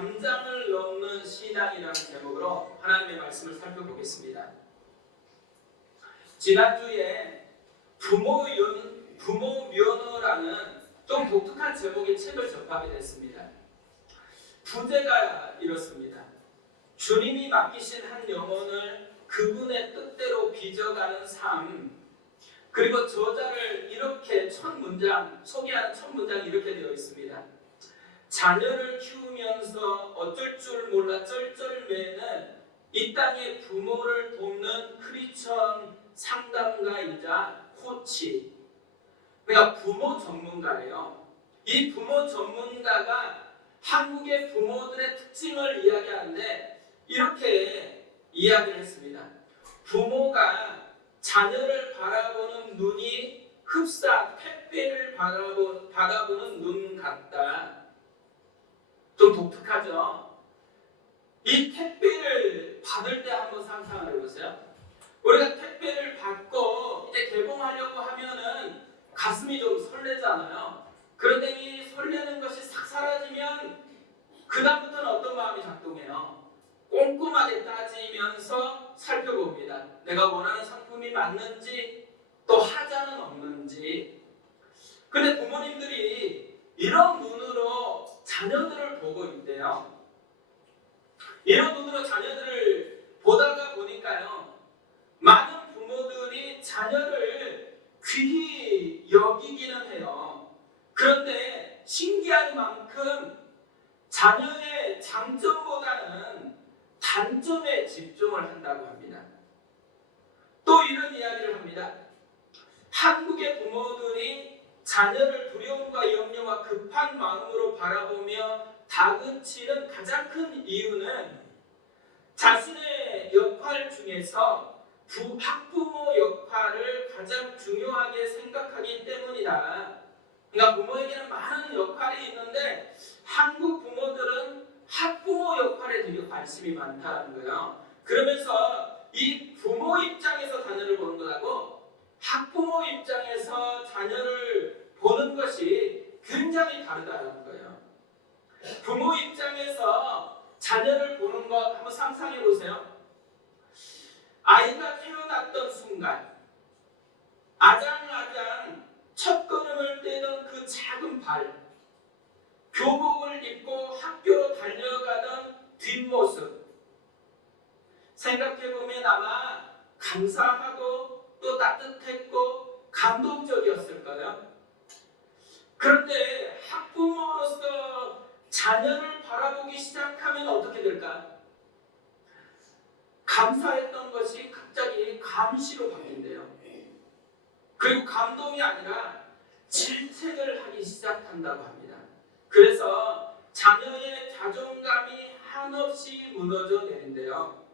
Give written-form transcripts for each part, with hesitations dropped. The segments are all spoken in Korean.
담장을 넘는 신앙이라는 제목으로 하나님의 말씀을 살펴보겠습니다. 지난주에 부모 면허라는 좀 독특한 제목의 책을 접하게 됐습니다. 부제가 이렇습니다. 주님이 맡기신 한 영혼을 그분의 뜻대로 빚어가는 삶. 그리고 저자를 이렇게 소개하는 첫 문장이 이렇게 되어 있습니다. 자녀를 키우면서 어쩔 줄 몰라 쩔쩔매는 이 땅의 부모를 돕는 크리스천 상담가이자 코치. 그러니까 부모 전문가래요. 이 부모 전문가가 한국의 부모들의 특징을 이야기하는데 이렇게 이야기를 했습니다. 부모가 자녀를 바라보는 눈이 흡사 택배를 바라보는 눈 같다. 좀 독특하죠? 이 택배를 받을 때 한번 상상을 해보세요. 우리가 택배를 받고 이제 개봉하려고 하면은 가슴이 좀 설레잖아요. 그런데 이 설레는 것이 싹 사라지면 그 다음부터는 어떤 마음이 작동해요? 꼼꼼하게 따지면서 살펴봅니다. 내가 원하는 상품이 맞는지 또 하자는 없는지. 근데 부모님들이 이런 눈으로 자녀들을 보고 있대요. 이런 눈으로 자녀들을 보다가 보니까요, 많은 부모들이 자녀를 귀히 여기기는 해요. 그런데 신기한 만큼 자녀의 장점보다는 단점에 집중을 한다고 합니다. 또 이런 이야기를 합니다. 한국의 부모들이 자녀를 두려움과 염려와 급한 마음으로 바라보며 다그치는 가장 큰 이유는 자신의 역할 중에서 학부모 역할을 가장 중요하게 생각하기 때문이다. 그러니까 부모에게는 많은 역할이 있는데 한국 부모들은 학부모 역할에 되게 관심이 많다는 거예요. 그러면서 이 부모 입장에서 자녀를 보는 것하고 학부모 입장에서 자녀를 보는 것이 굉장히 다르다는 거예요. 부모 입장에서 자녀를 보는 것 한번 상상해 보세요. 아이가 태어났던 순간 아장아장 첫걸음을 떼던 그 작은 발, 교복을 입고 학교로 달려가던 뒷모습 생각해보면 아마 감사하고 또 따뜻했고 감동적이었을 거예요. 그런데 학부모로서 자녀를 바라보기 시작하면 어떻게 될까? 감사했던 것이 갑자기 감시로 바뀐대요. 그리고 감동이 아니라 질책을 하기 시작한다고 합니다. 그래서 자녀의 자존감이 한없이 무너져 내린대요.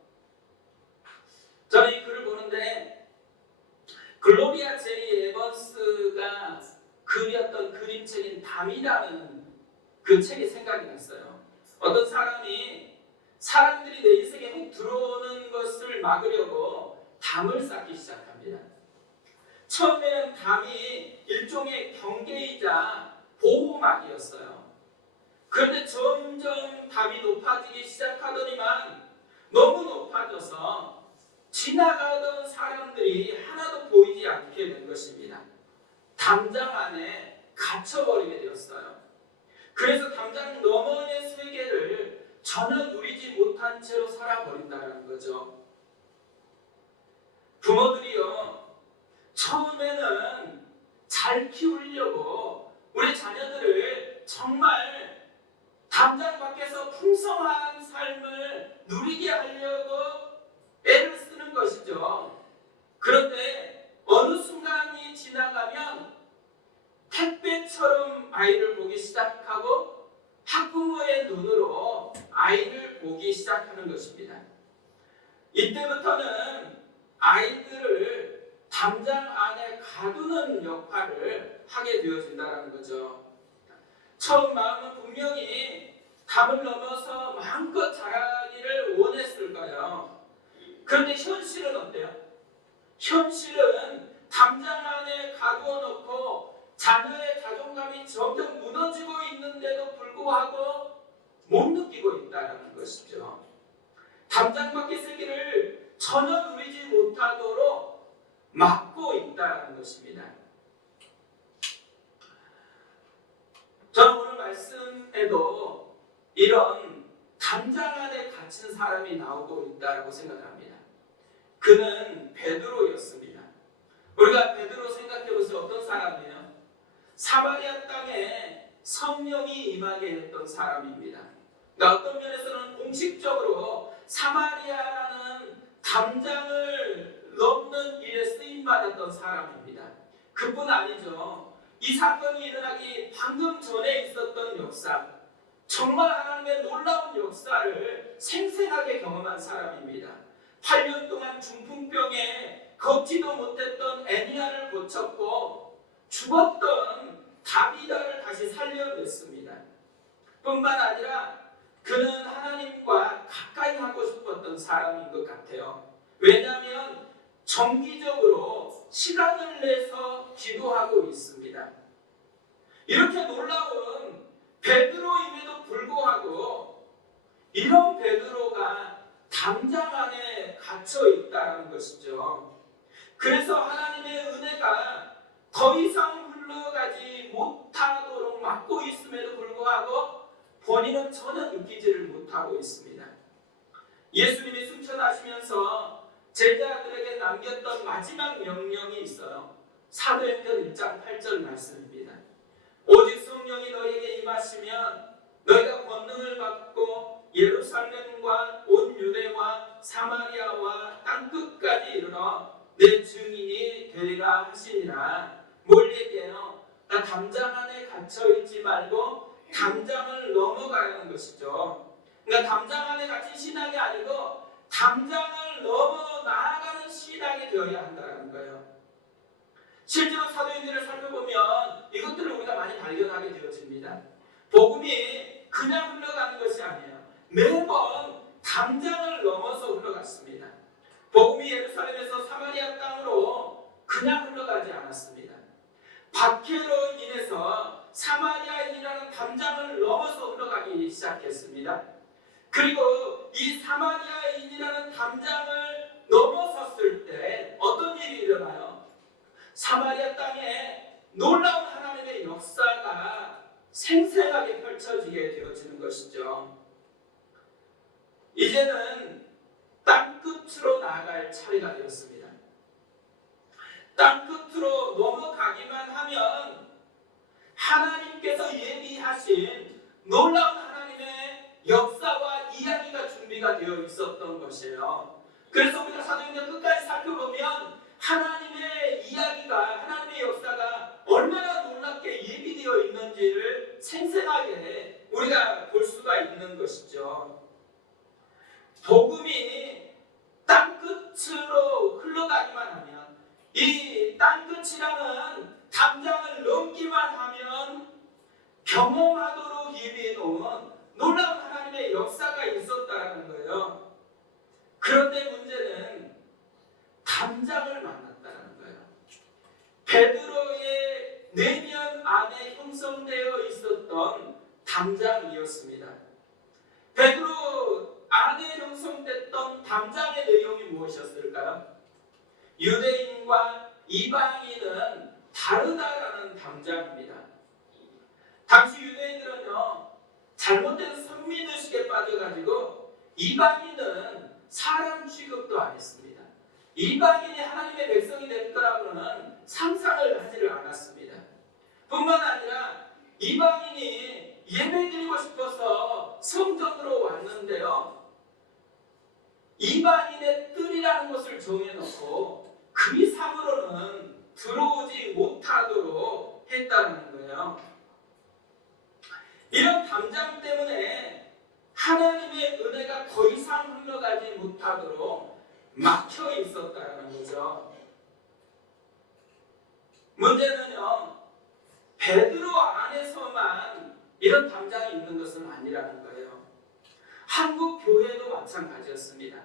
저는 이 글을 보는데 글로리아 제이 에번스가 그렸던 그림책인 담이라는 그 책이 생각이 났어요. 어떤 사람들이 내 인생에 훅 들어오는 것을 막으려고 담을 쌓기 시작합니다. 처음에는 담이 일종의 경계이자 보호막이었어요. 그런데 점점 담이 높아지기 시작하더니만 너무 높아져서 지나가던 사람들이 하나도 보이지 않게 된 것입니다. 담장 안에 갇혀버리게 되었어요. 그래서 담장 너머의 세계를 전혀 누리지 못한 채로 살아버린다는 거죠. 부모들이요, 처음에는 잘 키우려고 우리 자녀들을 정말 담장 밖에서 풍성한 삶을 누리게 하려고 애를 쓰는 것이죠. 그런데 어느 순간이 지나가면 택배처럼 아이를 보기 시작하고 학부모의 눈으로 아이를 보기 시작하는 것입니다. 이때부터는 아이들을 담장 안에 가두는 역할을 하게 되어진다는 거죠. 처음 마음은 분명히 담을 넘어서 마음껏 자라기를 원했을 거예요. 그런데 현실은 어때요? 현실은 담장 안에 가두어 놓고 자녀의 자존감이 점점 무너지고 있는데도 불구하고 못 느끼고 있다는 것이죠. 담장 밖에 세기를 전혀 누리지 못하도록 막고 있다는 것입니다. 저는 오늘 말씀에도 이런 담장 안에 갇힌 사람이 나오고 있다고 생각합니다. 그는 베드로였습니다. 우리가 베드로 생각해 보세요. 어떤 사람이에요? 사마리아 땅에 성령이 임하게 했던 사람입니다. 그러니까 어떤 면에서는 공식적으로 사마리아라는 담장을 넘는 일에 쓰임받았던 사람입니다. 그뿐 아니죠. 이 사건이 일어나기 방금 전에 있었던 역사, 정말 하나님의 놀라운 역사를 생생하게 경험한 사람입니다. 8년 동안 중풍병에 걷지도 못했던 애니아를 고쳤고 죽었던 다비다를 다시 살려냈습니다. 뿐만 아니라 그는 하나님과 가까이 하고 싶었던 사람인 것 같아요. 왜냐하면 정기적으로 시간을 내서 기도하고 있습니다. 이렇게 놀라운 베드로임에도 불구하고 이런 베드로가 담장 안에 갇혀 있다는 것이죠. 그래서 하나님의 은혜가 더 이상 흘러가지 못하도록 막고 있음에도 불구하고 본인은 전혀 느끼지를 못하고 있습니다. 예수님이 승천하시면서 제자들에게 남겼던 마지막 명령이 있어요. 사도행전 1장 8절 말씀입니다. 오직 성령이 너희에게 임하시면 너희가 권능을 받고 예루살렘과 온 유대와 사마리아와 땅끝까지 이르러 내 증인이 되리라 하시니라. 뭘 얘기해요? 나 담장 안에 갇혀있지 말고 담장을 넘어가야 하는 것이죠. 그러니까 담장 안에 갇힌 신앙이 아니고 담장을 넘어 나아가는 신앙이 되어야 한다는 거예요. 실제로 사도행전을 살펴보면 이것들을 우리가 많이 발견하게 되어집니다. 복음이 그냥 흘러가는 것이 아니에요. 매번 담장을 넘어서 흘러갔습니다. 복음이 예루살렘에서 사마리아 땅으로 그냥 흘러가지 않았습니다. 박해로 인해서 사마리아인이라는 담장을 넘어서 흘러가기 시작했습니다. 그리고 이 사마리아인이라는 담장을 넘어섰을 때 어떤 일이 일어나요? 사마리아 땅에 놀라운 하나님의 역사가 생생하게 펼쳐지게 되어지는 것이죠. 이제는 땅끝으로 나아갈 차례가 되었습니다. 땅끝으로 넘어가기만 하면 하나님께서 예비하신 놀라운 하나님의 역사와 이야기가 준비가 되어 있었던 것이에요. 그래서 우리가 사도행전 끝까지 살펴보면 하나님의 이야기가, 하나님의 역사가 얼마나 놀랍게 예비되어 있는지를 생생하게 우리가 볼 수가 있는 것이죠. 복음이 땅끝으로 흘러가기만 하면, 이 땅끝이라는 담장을 넘기만 하면 경험하도록 예비해 놓은 놀라운 하나님의 역사가 있었다는 거예요. 그런데 문제는 담장을 만났다는 거예요. 베드로의 내면 안에 형성되어 있었던 담장이었습니다. 베드로 안에 형성됐던 담장의 내용이 무엇이었을까요? 유대인과 이방인은 다르다라는 담장입니다. 당시 유대인들은요, 잘못된 선민의식에 빠져가지고 이방인은 사람 취급도 안 했습니다. 이방인이 하나님의 백성이 될 거라고는 상상을 하지를 않았습니다. 뿐만 아니라 이방인이 예배드리고 싶어서 성전으로 왔는데요, 이방인의 뜰이라는 것을 정해놓고 그 이상으로는 들어오지 못하도록 했다는 거예요. 이런 담장 때문에 하나님의 은혜가 더 이상 흘러가지 못하도록 막혀 있었다는 거죠. 문제는요, 베드로 안에서만 이런 담장이 있는 것은 아니라는 거예요. 한국 교회도 마찬가지였습니다.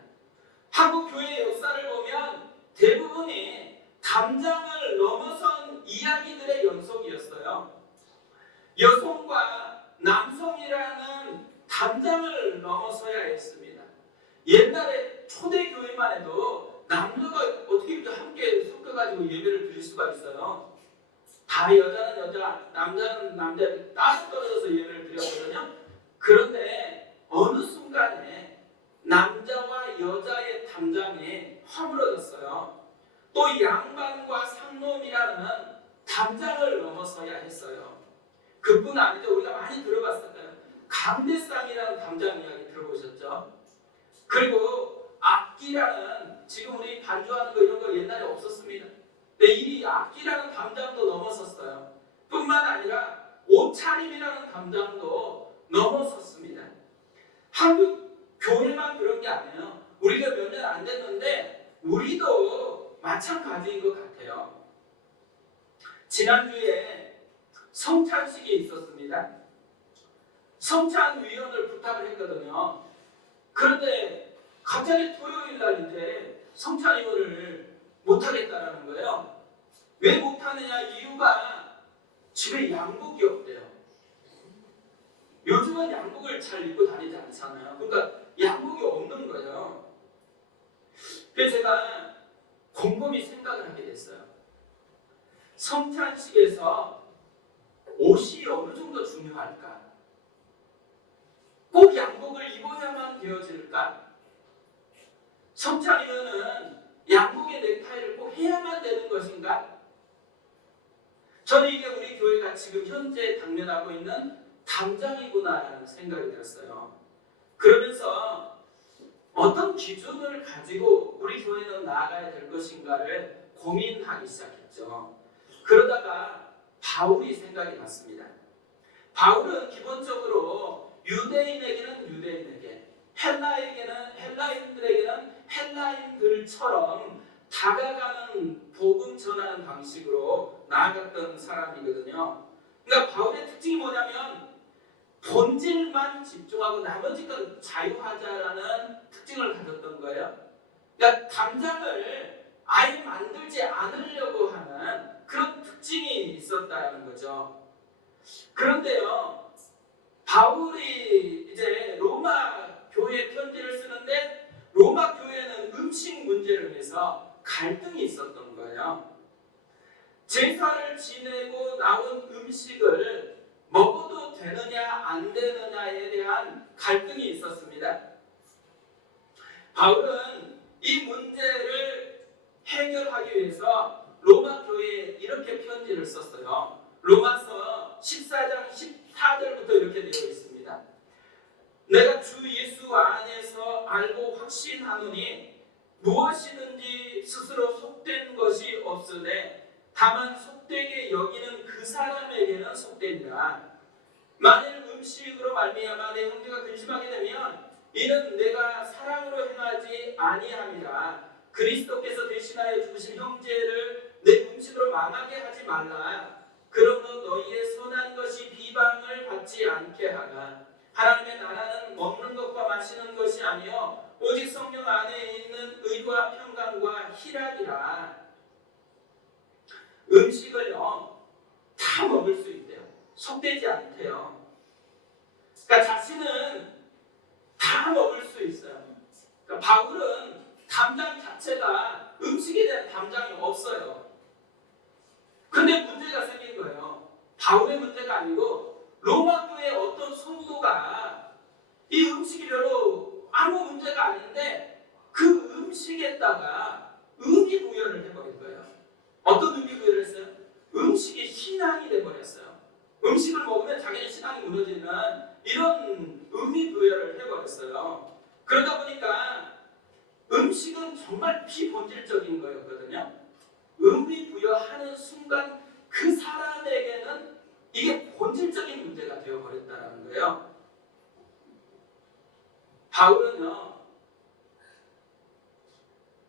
한국 교회의 역사를 보면 대부분이 담장을 넘어선 이야기들의 연속이었어요. 여성과 남성이라는 담장을 넘어서야 했습니다. 옛날에 초대교회만 해도 남녀가 어떻게 이렇게 함께 섞여가지고 예배를 드릴 수가 있어요. 다 여자는 여자, 남자는 남자 따로 떨어져서 예배를 드렸거든요. 그런데 어느 순간에 남자와 여자의 담장이 허물어졌어요. 또 양반과 상놈이라는 담장을 넘어서야 했어요. 그뿐 아니죠. 우리가 많이 들어봤을 거예요. 강대상이라는 담장 이야기 들어보셨죠? 그리고 악기라는, 지금 우리 반주하는 거 이런 거 옛날에 없었습니다. 근데 이 악기라는 담장도 넘어섰어요. 뿐만 아니라 옷차림이라는 담장도 넘어섰습니다. 한국 교회만 그런 게 아니에요. 우리가 몇 년 안 됐는데 우리도 마찬가지인 것 같아요. 지난주에 성찬식이 있었습니다. 성찬위원을 부탁을 했거든요. 그런데 갑자기 토요일 날인데 성찬위원을 못하겠다라는 거예요. 왜 못하느냐? 이유가 집에 양복이 없대요. 요즘은 양복을 잘 입고 다니지 않잖아요. 그러니까 양복이 없는 거예요. 그래서 제가 곰곰이 생각을 하게 됐어요. 성찬식에서 옷이 어느 정도 중요할까? 꼭 양복을 입어야만 되어질까? 성찬위원은 양복의 넥타이를 꼭 해야만 되는 것인가? 저는 이게 우리 교회가 지금 현재 당면하고 있는 담장이구나라는 생각이 들었어요. 그러면서 어떤 기준을 가지고 우리 교회는 나아가야 될 것인가를 고민하기 시작했죠. 그러다가 바울이 생각이 났습니다. 바울은 기본적으로 유대인에게는 유대인에게, 헬라인들에게는 헬라인들처럼 다가가는 복음 전하는 방식으로 나아갔던 사람이거든요. 그러니까 바울의 특징이 뭐냐면 본질만 집중하고 나머지 건 자유하자라는 특징을 가졌던 거예요. 그러니까 담장을 아예 만들지 않으려고 하는 그런 특징이 있었다는 거죠. 그런데요, 바울이 이제 로마 교회 편지를 쓰는데 로마 교회는 음식 문제를 위해서 갈등이 있었던 거예요. 제사를 지내고 나온 음식을 먹어도 되느냐 안 되느냐에 대한 갈등이 있었습니다. 바울은 이 문제를 해결하기 위해서 로마 교회에 이렇게 편지를 썼어요. 로마서 14장 14절부터 이렇게 되어 있습니다. 내가 주 예수 안에서 알고 확신하노니 무엇이든지 스스로 속된 것이 없으되 다만 속되게 여기는 그 사람에게는 속되니라. 만일 음식으로 말미암아 내 형제가 근심하게 되면 이는 내가 사랑으로 행하지 아니함이라. 그리스도께서 대신하여 죽으신 형제를 내 음식으로 망하게 하지 말라. 그러므로 너희의 선한 것이 비방을 받지 않게 하라. 하나님의 나라는 먹는 것과 마시는 것이 아니요 오직 성령 안에 있는 의와 평강과 희락이라. 음식을요 다 먹을 수 있대요. 속되지 않대요. 그러니까 자신은 다 먹을 수 있어요. 그러니까 바울은 담장 자체가 음식에 대한 담장이 없어요. 근데 문제가 생긴 거예요. 바울의 문제가 아니고 로마 교회의 어떤 성도가 이 음식이 별로 아무 문제가 아닌데 그 음식에다가 의미 부여를 해버린 거예요. 어떤 의미 부여를 했어요? 음식이 신앙이 돼버렸어요. 음식을 먹으면 자기의 신앙이 무너지는 이런 의미 부여를 해버렸어요. 그러다 보니까 음식은 정말 비본질적인 거였거든요. 의미 부여하는 순간 그 사람에게는 이게 본질적인 문제가 되어버렸다는 거예요. 바울은요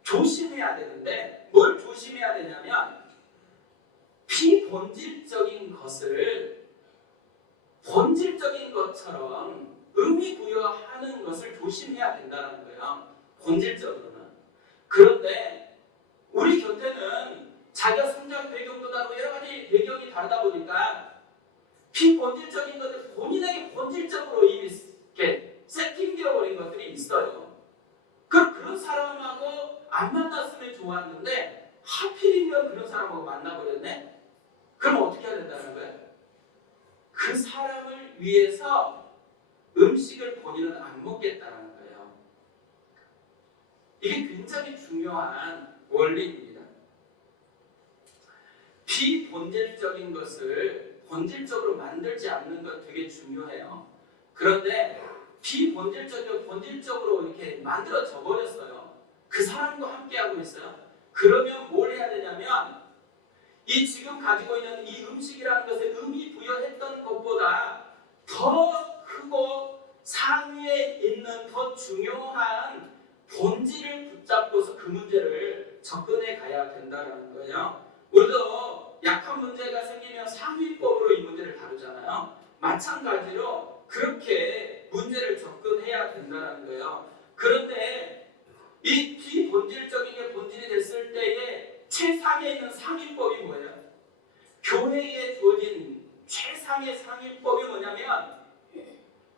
조심해야 되는데 뭘 조심해야 되냐면 비본질적인 것을 본질적인 것처럼 의미 부여하는 것을 조심해야 된다는 거예요. 본질적으로는. 그런데 우리 곁에는 자기가 성장 배경도 다르고 여러 가지 배경이 다르다 보니까 비본질적인 것을 본인에게 본질적으로 이렇게 사람하고 만나버렸네? 그럼 어떻게 해야 된다는 거예요? 그 사람을 위해서 음식을 본인은 안 먹겠다는 거예요. 이게 굉장히 중요한 원리입니다. 비본질적인 것을 본질적으로 만들지 않는 건 되게 중요해요. 그런데 비본질적이고 본질적으로 이렇게 만들어져 버렸어요. 그 사람과 함께하고 있어요. 그러면 뭘 해야 되냐면 이 지금 가지고 있는 이 음식이라는 것에 의미 부여했던 것보다 더 크고 상위에 있는 더 중요한 본질을 붙잡고서 그 문제를 접근해 가야 된다는 거예요. 우리도 약한 문제가 생기면 상위법으로 이 문제를 다루잖아요. 마찬가지로 그렇게 문제를 접근해야 된다는 거예요. 그런데 이 비본질적인 게 본질이 됐을 때에 최상에 있는 상위법이 뭐예요? 교회에 주어진 최상의 상위법이 뭐냐면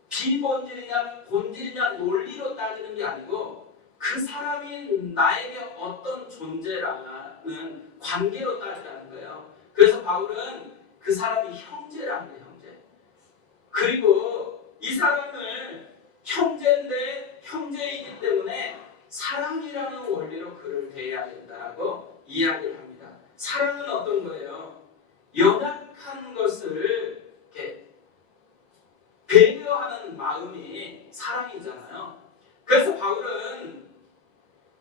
비본질이냐 본질이냐 논리로 따지는 게 아니고 그 사람이 나에게 어떤 존재라는 관계로 따지라는 거예요. 그래서 바울은 그 사람이 형제라는 거예요. 형제. 그리고 이 사람을 형제인데 형제이기 때문에 사랑이라는 원리로 그를 대해야 된다고 이야기를 합니다. 사랑은 어떤 거예요? 연약한 것을 이렇게 배려하는 마음이 사랑이잖아요. 그래서 바울은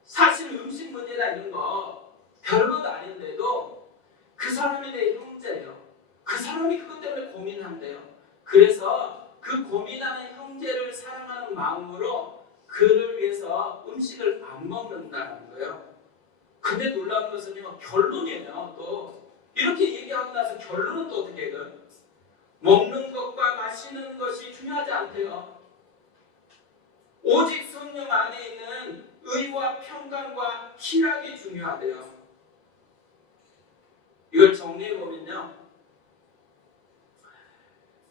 사실 음식 문제나 이런 거 별것 아닌데도 그 사람이 내 형제예요. 그 사람이 그것 때문에 고민한대요. 그래서 그 고민하는 형제를 사랑하는 마음으로 그를 위해서 음식을 안 먹는다는 거예요. 근데 놀라운 것은요, 결론이에요. 또 이렇게 얘기하고 나서 결론은 또 어떻게 해요? 먹는 것과 마시는 것이 중요하지 않대요. 오직 성령 안에 있는 의와 평강과 희락이 중요하대요. 이걸 정리해 보면요,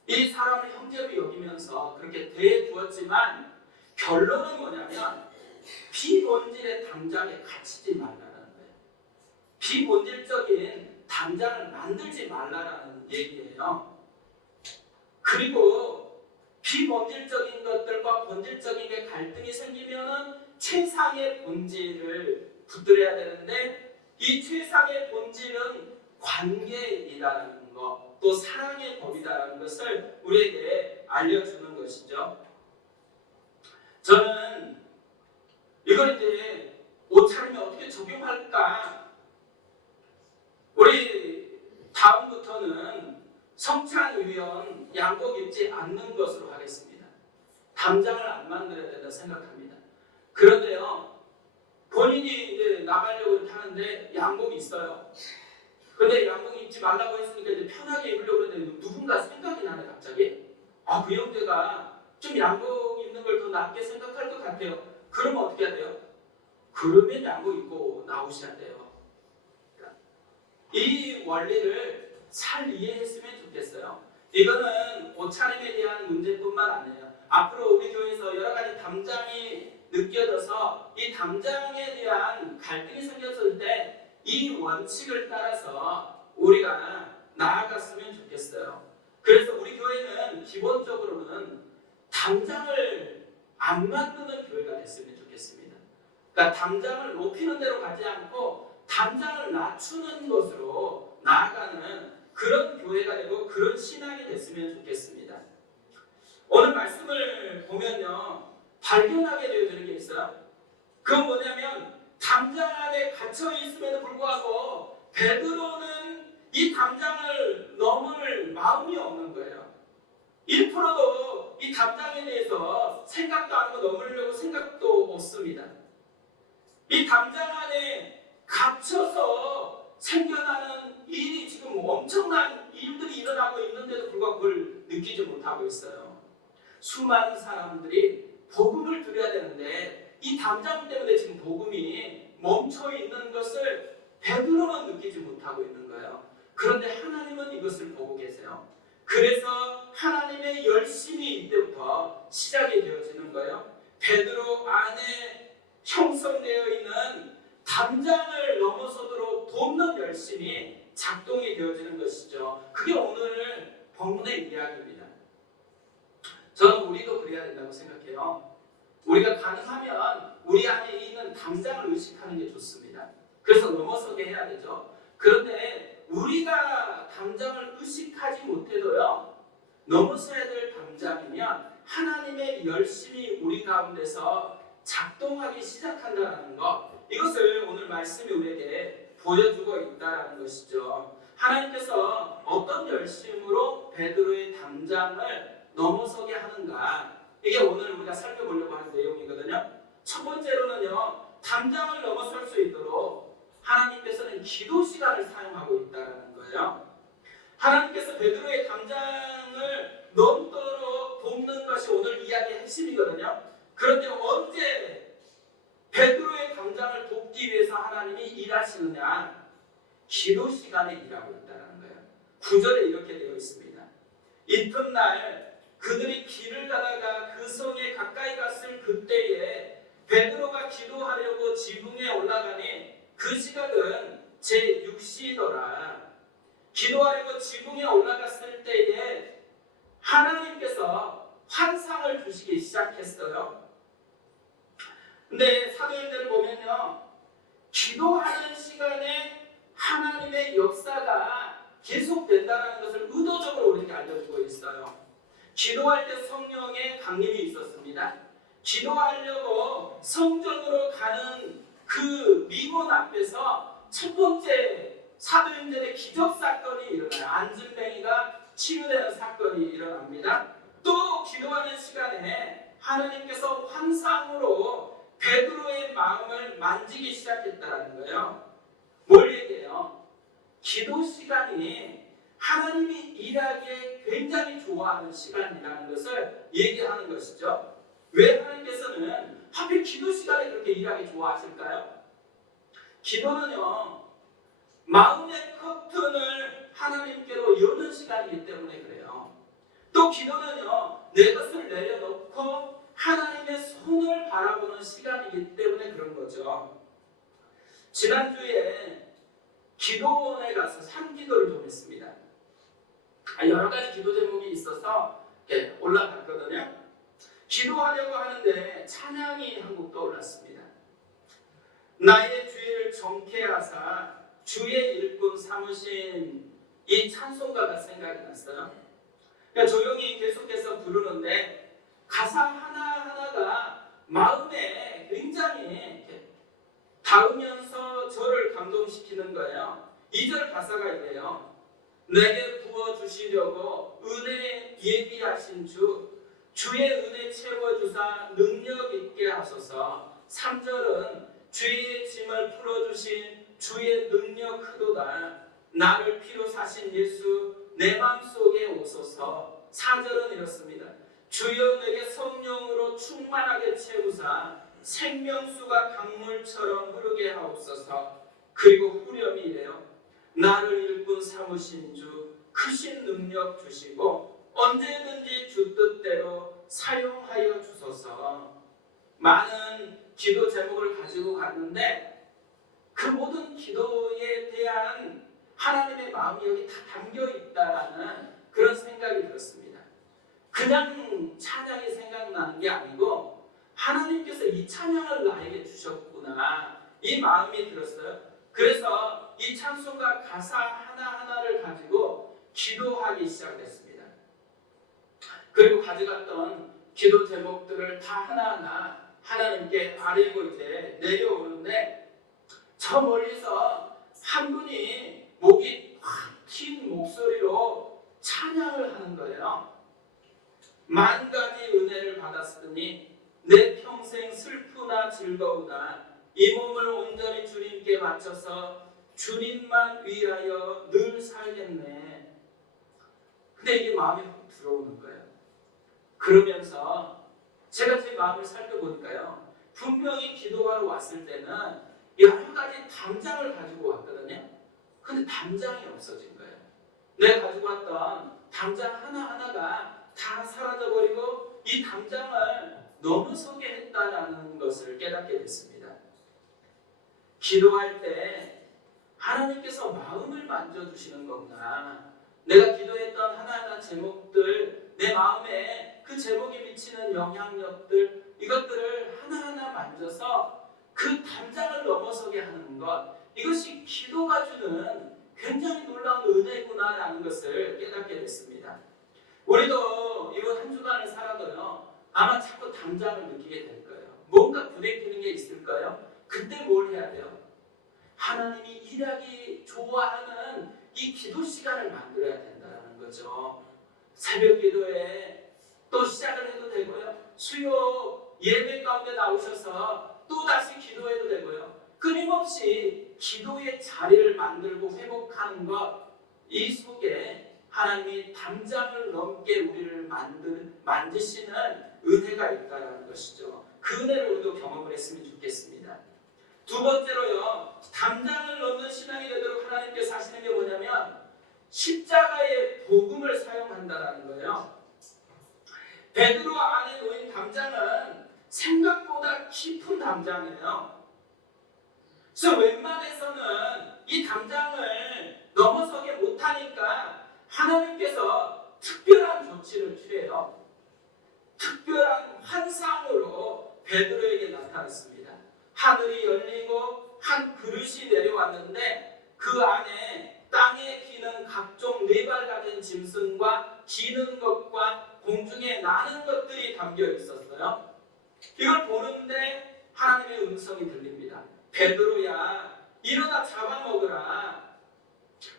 이 사람을 형제로 여기면서 그렇게 대해 주었지만 결론은 뭐냐면 비본질의 담장에 갇히지 말라는 거예요. 비본질적인 담장을 만들지 말라는 얘기예요. 그리고 비본질적인 것들과 본질적인 게 갈등이 생기면은 최상의 본질을 붙들어야 되는데 이 최상의 본질은 관계이라는 것, 또 사랑의 법이라는 것을 우리에게 알려주는 것이죠. 저는 이걸 이제 옷차림에 어떻게 적용할까? 우리 다음부터는 성찬위원 양복 입지 않는 것으로 하겠습니다. 담장을 안 만들어야 된다 생각합니다. 그런데요, 본인이 이제 나가려고 이렇게 하는데 양복이 있어요. 근데 양복 입지 말라고 했으니까 이제 편하게 입으려고 그러는데 누군가 생각이 나네 갑자기. 아, 그 형제가 좀 양복 입는 걸 더 낫게 생각할 것 같아요. 그러면 어떻게 해야 돼요? 그러면 양복 입고 나오셔야 돼요. 이 원리를 잘 이해했으면 좋겠어요. 이거는 옷차림에 대한 문제뿐만 아니에요. 앞으로 우리 교회에서 여러 가지 담장이 느껴져서 이 담장에 대한 갈등이 생겼을 때 이 원칙을 따라서 우리가 나아갔으면 좋겠어요. 그래서 우리 교회는 기본적으로는 담장을 안 만드는 교회가 됐으면 좋겠습니다. 그러니까 담장을 높이는 대로 가지 않고 담장을 낮추는 것으로 나아가는 그런 교회가 되고 그런 신앙이 됐으면 좋겠습니다. 오늘 말씀을 보면요, 발견하게 되는 게 있어요. 그건 뭐냐면 담장 안에 갇혀 있음에도 불구하고 베드로는 이 담장을 넘을 마음이 없는 거예요. 1%도 이 담장에 대해서 생각도 안 하고 넘으려고 생각도 없습니다. 이 담장 안에 갇혀서 생겨나는 일이 지금 엄청난 일들이 일어나고 있는데도 불구하고 그걸 느끼지 못하고 있어요. 수많은 사람들이 복음을 드려야 되는데 이 담장 때문에 지금 복음이 멈춰 있는 것을 베드로는 느끼지 못하고 있는 거예요. 그런데 하나님은 이것을 보고 계세요. 그래서 하나님의 열심이 이때부터 시작이 되어지는 거예요. 베드로 안에 형성되어 있는 담장을 넘어서도록 돕는 열심이 작동이 되어지는 것이죠. 그게 오늘 본문의 이야기입니다. 저는 우리도 그래야 된다고 생각해요. 우리가 가능하면 우리 안에 있는 담장을 의식하는 게 좋습니다. 그래서 넘어서게 해야 되죠. 그런데 우리가 담장을 의식하지 못해도요, 넘어서야 될 담장이면 하나님의 열심이 우리 가운데서 작동하기 시작한다는 것, 이것을 오늘 말씀이 우리에게 보여주고 있다는 것이죠. 하나님께서 어떤 열심으로 베드로의 담장을 넘어서게 하는가, 이게 오늘 우리가 살펴보려고 하는 내용이거든요. 첫 번째로는요, 담장을 넘어설 수 있도록 하나님께서는 기도 시간을 사용하고 있다는 거예요. 하나님께서 베드로의 담장을 넘도록 돕는 것이 오늘 이야기의 핵심이거든요. 그런데 언제 베드로의 담장을 돕기 위해서 하나님이 일하시느냐? 기도 시간에 일하고 있다는 거예요. 9절에 이렇게 되어 있습니다. 이튿날 그들이 길을 가다가 그 성에 가까이 갔을 그때에 베드로가 기도하려고 지붕에 올라가니 그 시각은 제6시더라. 기도하려고 지붕에 올라갔을 때에 하나님께서 환상을 주시기 시작했어요. 근데 사도행전을 보면요, 기도하는 시간에 하나님의 역사가 계속된다는 것을 의도적으로 우리에게 알려주고 있어요. 기도할 때 성령의 강림이 있었습니다. 기도하려고 성전으로 가는 그 미문 앞에서 첫 번째 사도행전의 기적 사건이 일어나요. 안진뱅이가 치유되는 사건이 일어납니다. 또 기도하는 시간에 하나님께서 환상으로 베드로의 마음을 만지기 시작했다는 거예요. 뭘 얘기해요? 기도 시간이 하나님이 일하기에 굉장히 좋아하는 시간이라는 것을 얘기하는 것이죠. 왜 하나님께서는 하필 기도 시간에 그렇게 일하기 좋아하실까요? 기도는요, 마음의 커튼을 하나님께로 여는 시간이기 때문에 그래요. 또 기도는요, 내 것을 내려놓고 하나님의 손을 바라보는 시간이기 때문에 그런 거죠. 지난주에 기도원에 가서 산기도를 좀 했습니다. 여러 가지 기도 제목이 있어서 올라갔거든요. 기도하려고 하는데 찬양이 한 곡 떠올랐습니다. 나의 죄를 정케 하사 주의 일꾼 삼으신 이 찬송가가 생각이 났어요. 그러니까 조용히 계속해서 부르는데 가사 하나하나가 마음에 굉장히 닿으면서 저를 감동시키는 거예요. 2절 가사가 이래요. 내게 부어주시려고 은혜 예비하신 주의 은혜 채워주사 능력 있게 하소서. 3절은 죄의 짐을 풀어주신 주의 능력 크도다. 나를 피로 사신 예수 내 맘속에 오소서. 4절은 이렇습니다. 주여 내게 성령으로 충만하게 채우사 생명수가 강물처럼 흐르게 하옵소서. 그리고 후렴이 이래요. 나를 일꾼 삼으신 주 크신 능력 주시고 언제든지 주 뜻대로 사용하여 주소서. 많은 기도 제목을 가지고 갔는데 그 모든 기도에 대한 하나님의 마음이 여기 다 담겨 있다라는 그런 생각이 들었습니다. 그냥 찬양이 생각나는 게 아니고 하나님께서 이 찬양을 나에게 주셨구나, 이 마음이 들었어요. 그래서 이 찬송가 가사 하나하나를 가지고 기도하기 시작했습니다. 그리고 가져갔던 기도 제목들을 다 하나하나 하나님께 아뢰고 이제 내려오는데 저 멀리서 한 분이 목이 확 튄 목소리로 찬양을 하는 거예요. 만 가지 은혜를 받았으니 내 평생 슬프나 즐거우나 이 몸을 온전히 주님께 바쳐서 주님만 위하여 늘 살겠네. 근데 이게 마음에 훅 들어오는 거예요. 그러면서 제가 제 마음을 살펴보니까요, 분명히 기도하러 왔을 때는 여러 가지 담장을 가지고 왔거든요. 근데 담장이 없어진 거예요. 내가 가지고 왔던 담장 하나하나가 다 사라져버리고 이 담장을 넘어서게 했다는 것을 깨닫게 됐습니다. 기도할 때 하나님께서 마음을 만져주시는 건가? 내가 기도했던 하나하나 제목들, 내 마음에 그 제목이 미치는 영향력들, 이것들을 하나하나 만져서 그 담장을 넘어서게 하는 것, 이것이 기도가 주는 굉장히 놀라운 은혜구나라는 것을 깨닫게 됐습니다. 우리도 이번 한 주간을 살아도요, 아마 자꾸 담장을 느끼게 될 거예요. 뭔가 부대끼는 게 있을까요? 그때 뭘 해야 돼요? 하나님이 일하기 좋아하는 이 기도 시간을 만들어야 된다는 거죠. 새벽 기도에 또 시작을 해도 되고요. 수요 예배 가운데 나오셔서 또 다시 기도해도 되고요. 끊임없이 기도의 자리를 만들고 회복하는 것, 이 속에 하나님이 담장을 넘게 우리를 만드시는 은혜가 있다는 것이죠. 그 은혜를 우리도 경험을 했으면 좋겠습니다. 두 번째로요, 담장을 넘는 신앙이 되도록 하나님께서 하시는 게 뭐냐면 십자가의 복음을 사용한다는 거예요. 베드로 안에 놓인 담장은 생각보다 깊은 담장이에요. 그래서 웬만해서는 이 담장을 넘어서게 못하니까 하나님께서 특별한 조치를 취해요. 특별한 환상으로 베드로에게 나타났습니다. 하늘이 열리고 한 그릇이 내려왔는데 그 안에 땅에 기는 각종 네발 가진 짐승과 기는 것과 공중에 나는 것들이 담겨 있었어요. 이걸 보는데 하나님의 음성이 들립니다. 베드로야, 일어나 잡아먹으라.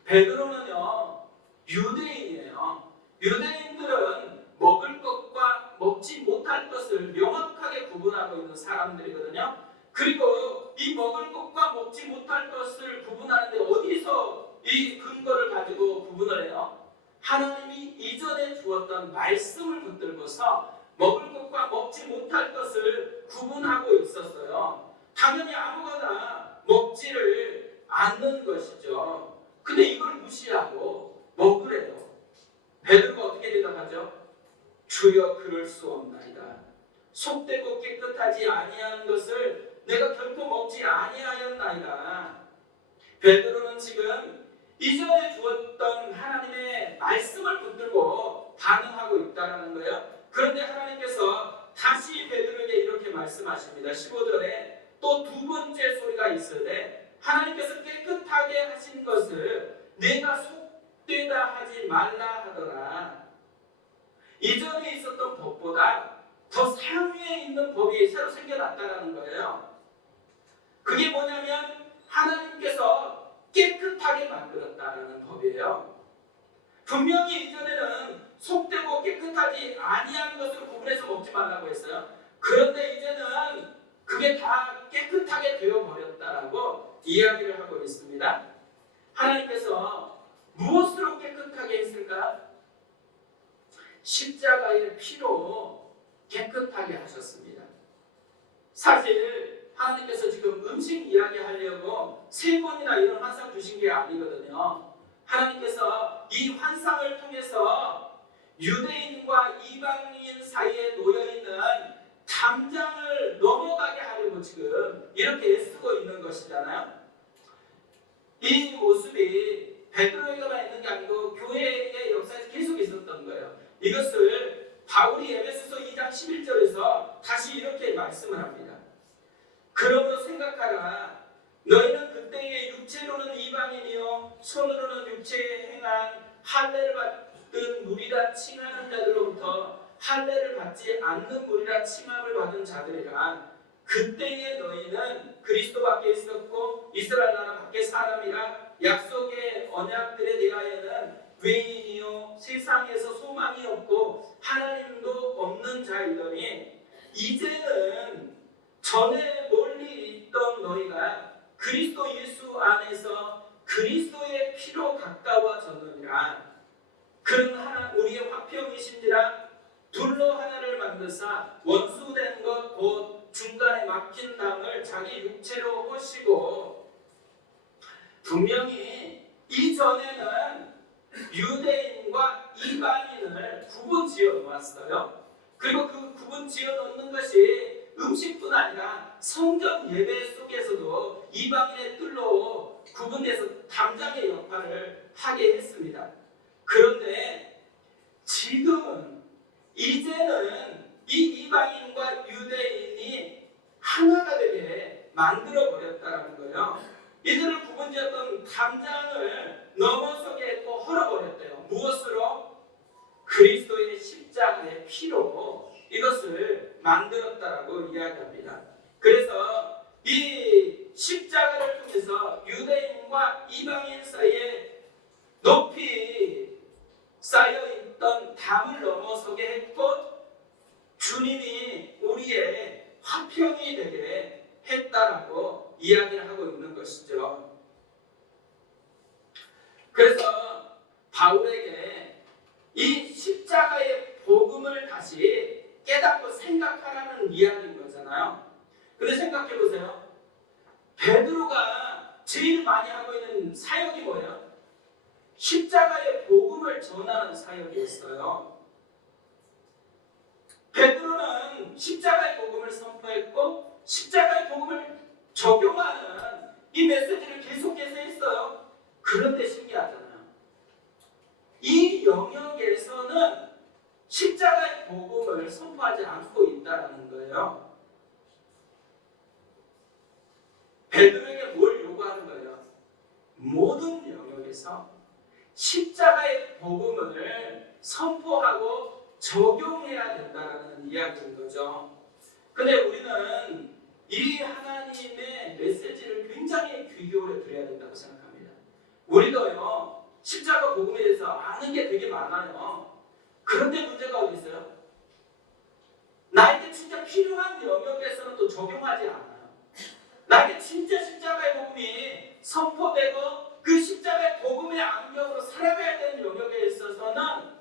베드로는요, 유대인이에요. 유대인들은 먹을 것과 먹지 못할 것을 명확하게 구분하고 있는 사람들이거든요. 그리고 이 먹을 것과 먹지 못할 것을 구분하는데 어디서 이 근거를 가지고 구분을 해요? 하나님이 이전에 주었던 말씀을 붙들고서 먹을 것과 먹지 못할 것을 구분하고 있었어요. 당연히 아무거나 먹지를 않는 것이죠. 근데 이걸 무시하고 먹으래요. 베드로가 어떻게 대답하죠? 주여, 그럴 수 없나이다. 속되고 깨끗하지 아니한 것을 내가 결코 먹지 아니하였나이다. 베드로는 지금 이전에 주었던 하나님의 말씀을 붙들고 반응하고 있다는 거예요. 그런데 하나님께서 다시 베드로에게 이렇게 말씀하십니다. 15절에 또 두 번째 소리가 있으되 하나님께서 깨끗하게 하신 것을 내가 속되다 하지 말라 하더라. 이전에 있었던 법보다 더 상위에 있는 법이 새로 생겨났다는 거예요. 그게 뭐냐면 하나님께서 깨끗하게 만들었다는 법이에요. 분명히 이전에는 속되고 깨끗하지 아니한 것으로 구분해서 먹지 말라고 했어요. 그런데 이제는 그게 다 깨끗하게 되어버렸다라고 이야기를 하고 있습니다. 하나님께서 무엇으로 깨끗하게 했을까? 십자가의 피로 깨끗하게 하셨습니다. 사실 하나님께서 지금 음식 이야기하려고 세 번이나 이런 환상 주신 게 아니거든요. 하나님께서 이 환상을 통해서 유대인과 이방인 사이에 놓여있는 담장을 넘어가게 하려고 지금 이렇게 애쓰고 있는 것이잖아요. 이 모습이 베드로에게만 있는 게 아니고 교회의 역사에서 계속 있었던 거예요. 이것을 바울이 에베소서 2장 11절에서 다시 이렇게 말씀을 합니다. 그러므로 생각하라. 너희는 그때의 육체로는 이방인이요 손으로는 육체에 행한 할례를 받은 무리라 칭하는 자들로부터 할례를 받지 않는 무리라 칭함을 받은 자들이라. 그때의 너희는 그리스도 밖에 있었고 이스라엘 나라 밖에 사람이라. 약속의 언약들에 대하여는 외인이요 세상에서 소망이 없고 하나님도 없는 자이더니 이제는 전에 멀리 있던 너희가 그리스도 예수 안에서 그리스도의 피로 가까워졌느니라. 그는 하나 우리의 화평이신지라. 둘로 하나를 만드사 원수된 것 곧 중간에 막힌 담을 자기 육체로 허시고. 분명히 이전에는 유대인과 이방인을 구분 지어 놓았어요. 그리고 그 구분 지어 놓는 것이 음식뿐 아니라 성전 예배 속에서도 이방인의 뜰로 구분돼서 담장의 역할을 하게 했습니다. 그런데 지금은 이제는 이 이방인과 유대인이 하나가 되게 만들어 버렸다는 거예요. 이들을 구분지었던 담장을 넘어서게 했고 헐어버렸대요. 무엇으로? 그리스도의 십자가의 피로 이것을 만들었다라고 이야기합니다. 그래서 이 십자가를 통해서 유대인과 이방인 사이에 높이 쌓여있던 담을 넘어서게 했고 주님이 우리의 화평이 되게 했다라고 이야기를 하고 있는 것이죠. 그래서 바울에게 이 십자가의 복음을 다시 깨닫고 생각하라는 이야기인 거잖아요. 근데 생각해 보세요. 베드로가 제일 많이 하고 있는 사역이 뭐예요? 십자가의 복음을 전하는 사역이었어요. 베드로는 십자가의 복음을 선포했고 십자가의 복음을 적용하는 이 메시지를 계속해서 했어요. 그런데 신기하잖아요. 이 영역에서는 십자가의 복음을 선포하지 않고 있다는 거예요. 베드로에게 뭘 요구하는 거예요? 모든 영역에서 십자가의 복음을 선포하고 적용해야 된다는 이야기인 거죠. 근데 우리는 이 하나님의 메시지를 굉장히 귀 기울여 드려야 된다고 생각합니다. 우리도요, 십자가 복음에 대해서 아는 게 되게 많아요. 그런데 문제가 어디 있어요? 나에게 진짜 필요한 영역에서는 또 적용하지 않아요. 나에게 진짜 십자가의 복음이 선포되고 그 십자가의 복음의 안경으로 살아가야 되는 영역에 있어서는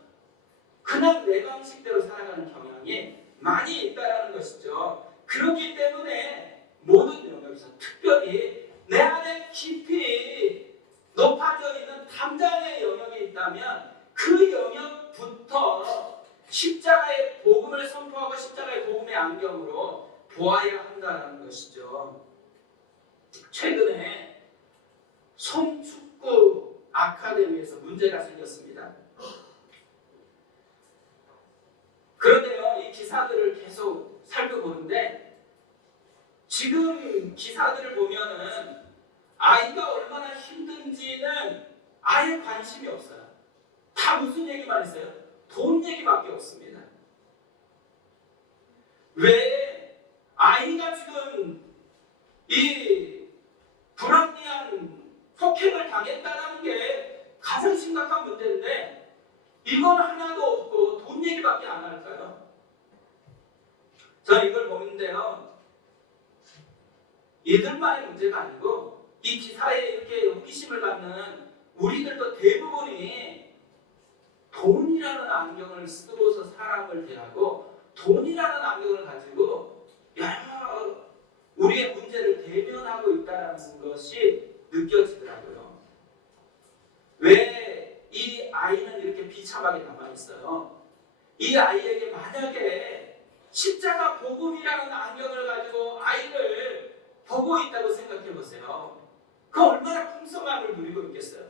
그냥 내 방식대로 살아가는 경향이 많이 있다는 것이죠. 그렇기 때문에 모든 영역에서 특별히 내 안에 깊이 높아져 있는 담장의 영역이 있다면 그 영역부터 십자가의 복음을 선포하고 십자가의 복음의 안경으로 보아야 한다는 것이죠. 최근에 손축구 아카데미에서 문제가 생겼습니다. 그런데요, 이 기사들을 계속 살펴보는데 지금 기사들을 보면은 아이가 얼마나 힘든지는 아예 관심이 없어요. 다 무슨 얘기만 했어요? 돈 얘기밖에 없습니다. 왜 아이가 지금 이 불합리한 폭행을 당했다는 게 가장 심각한 문제인데 이건 하나도 없고 돈 얘기밖에 안 할까요? 저는 이걸 보는데요, 이들만의 문제가 아니고 이 기사에 이렇게 호기심을 갖는 우리들도 대부분이 돈이라는 안경을 쓰고서 사람을 대하고 돈이라는 안경을 가지고 여러 우리의 문제를 대면하고 있다는 것이 느껴지더라고요. 왜 이 아이는 이렇게 비참하게 남아있어요? 이 아이에게 만약에 십자가 복음이라는 안경을 가지고 아이를 보고 있다고 생각해 보세요. 그 얼마나 풍성함을 누리고 있겠어요.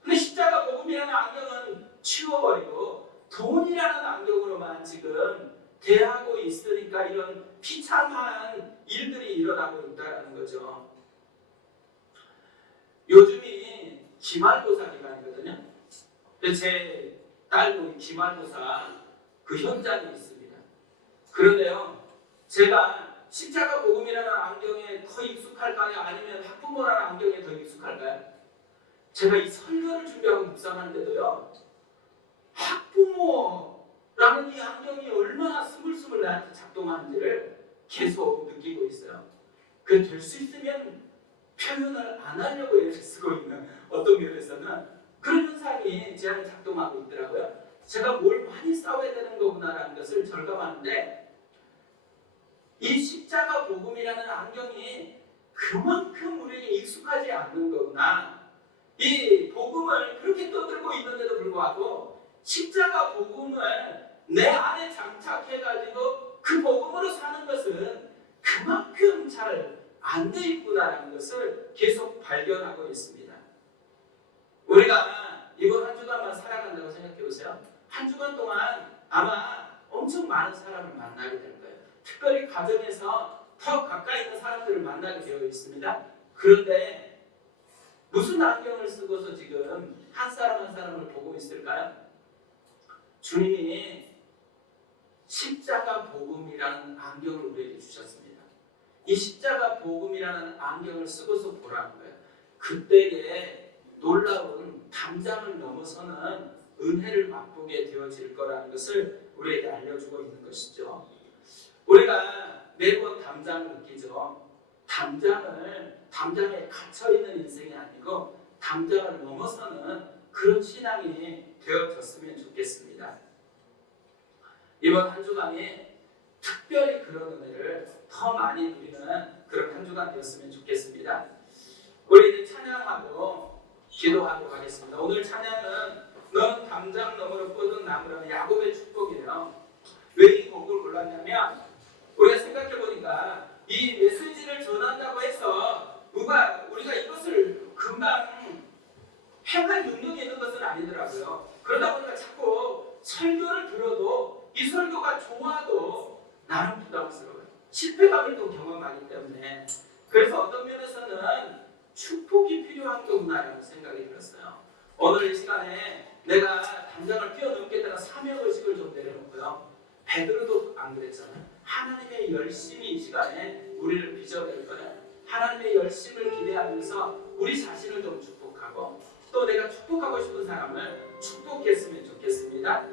근데 십자가 복음이라는 안경은 치워버리고 돈이라는 안경으로만 지금 대하고 있으니까 이런 비참한 일들이 일어나고 있다는 거죠. 요즘이 기말고사 기간이거든요. 제 딸도 기말고사 그 현장에 있습니다. 그런데요, 제가 십자가 복음이라는 안경에 더 익숙할까요? 아니면 학부모라는 안경에 더 익숙할까요? 제가 이 설교를 준비하고 묵상하는데도요, 학부모라는 이 안경이 얼마나 스물스물 나한테 작동하는지를 계속 느끼고 있어요. 그 될 수 있으면 표현을 안 하려고 애를 쓰고 있는 어떤 면에서는 그런 현상이 제 안에 작동하고 있더라고요. 제가 뭘 많이 싸워야 되는 거구나라는 것을 절감하는데 이 십자가 복음이라는 안경이 그만큼 우리에게 익숙하지 않는 거구나. 이 복음을 그렇게 떠들고 있는데도 불구하고 십자가 복음을 내 안에 장착해가지고 그 복음으로 사는 것은 그만큼 잘 안 돼 있구나라는 것을 계속 발견하고 있습니다. 우리가 이번 한 주간만 살아간다고 생각해 보세요. 한 주간 동안 아마 엄청 많은 사람을 만나게 될 거예요. 특별히 가정에서 더 가까이 있는 사람들을 만나게 되어 있습니다. 그런데 무슨 안경을 쓰고서 지금 한 사람 한 사람을 보고 있을까요? 주님이 십자가 복음이라는 안경을 우리에게 주셨습니다. 이 십자가 복음이라는 안경을 쓰고서 보라는 거예요. 그때에 놀라운 담장을 넘어서는 은혜를 맛보게 되어질 거라는 것을 우리에게 알려주고 있는 것이죠. 우리가 매번 담장을 느끼죠. 담장에 갇혀있는 인생이 아니고 담장을 넘어서는 그런 신앙이 되어졌으면 좋겠습니다. 이번 한 주간이 특별히 그런 은혜를 더 많이 누리는 그런 한 주간 되었으면 좋겠습니다. 우리 이제 찬양하고 기도하도록 하겠습니다. 오늘 찬양은 너는 담장 너머로 뻗은 나무라는 야곱의 축복이에요. 왜 이 곡을 골랐냐면 우리가 생각해보니까 이 메시지를 전한다고 해서 우리가 이것을 금방 행할 능력이 있는 것은 아니더라고요. 그러다 보니까 자꾸 설교를 들어도 이 설교가 좋아도 나는 부담스러워요. 실패감을 또 경험하기 때문에. 그래서 어떤 면에서는 축복이 필요한 거구나라는 생각이 들었어요. 오늘 이 시간에 내가 담장을 뛰어넘겠다는 사명의식을 좀 내려놓고요. 베드로도 안 그랬잖아요. 하나님의 열심이 이 시간에 우리를 빚어낼 거예요. 하나님의 열심을 기대하면서 우리 자신을 좀 축복하고 또 내가 축복하고 싶은 사람을 축복했으면 좋겠습니다.